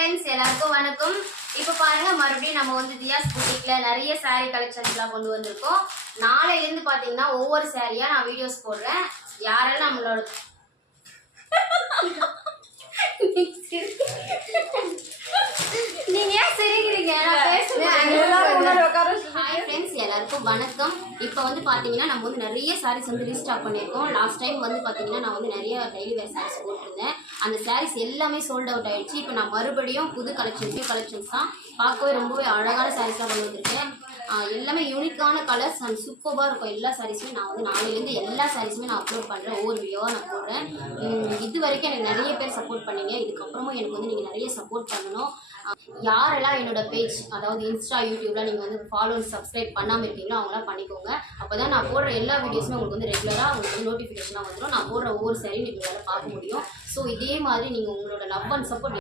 Friends எல்லாருக்கும் வணக்கம். இப்போ பாருங்க மறுபடியும் நம்ம வந்து தியாஸ் புட்டிக்ல நிறைய saree கலெக்ஷன்ஸ்லாம் கொண்டு வந்திருக்கோம். நாளையில இருந்து பாத்தீங்கன்னா ஒவ்வொரு சாரியா நான் வீடியோஸ் போடுறேன். யாரெல்லாம் நம்மளோட நீங்க ஏன் சிரிக்கிறீங்க? நான் பேசுறேன். ஹாய் फ्रेंड्स எல்லாருக்கும் வணக்கம். இப்போ வந்து பாத்தீங்கன்னா நம்ம வந்து நிறைய sarees வந்து ரீஸ்டாக் பண்ணிருக்கோம். லாஸ்ட் டைம் வந்து பாத்தீங்கன்னா நான் வந்து நிறைய டெய்லி வேர் sarees போட்டுருந்தேன். அந்த sarees எல்லாமே சோல்ட் அவுட் ஆயிடுச்சு. இப்போ நான் மறுபடியும் புது கலெக்ஷன்ஸ் தான் பார்க்கவே ரொம்பவே அழகான sarees தான் கொண்டு வந்திருக்கேன். எல்லாமே யூனிக்கான கலர்ஸ் அண்ட் சூப்பராக இருக்கும். எல்லா சாரீஸுமே நான் வந்து நாளையிலேருந்து எல்லா சாரீஸுமே நான் அப்லோட் பண்ணுறேன். ஒவ்வொரு வீடியோவாக நான் போடுறேன். இது வரைக்கும் எனக்கு நிறைய பேர் சப்போர்ட் பண்ணீங்க. இதுக்கப்புறமும் எனக்கு வந்து நீங்கள் நிறைய சப்போர்ட் பண்ணணும். யாரெல்லாம் என்னோட பேஜ் அதாவது இன்ஸ்டா யூடியூப்லாம் நீங்கள் வந்து ஃபாலோ சப்ஸ்கிரைப் பண்ணாமல் இருக்கீங்களோ அவங்களாம் பண்ணிக்கோங்க. அப்போ தான் நான் போடுற எல்லா வீடியோஸுமே உங்களுக்கு வந்து ரெகுலராக உங்களுக்கு வந்து நோட்டிஃபிகேஷனாக வந்துடும். நான் போடுற ஒவ்வொரு சாரியும் நீங்கள் பார்க்க முடியும். ஸோ இதே மாதிரி நீங்கள் உங்களோட லவ் அண்ட் சப்போர்ட்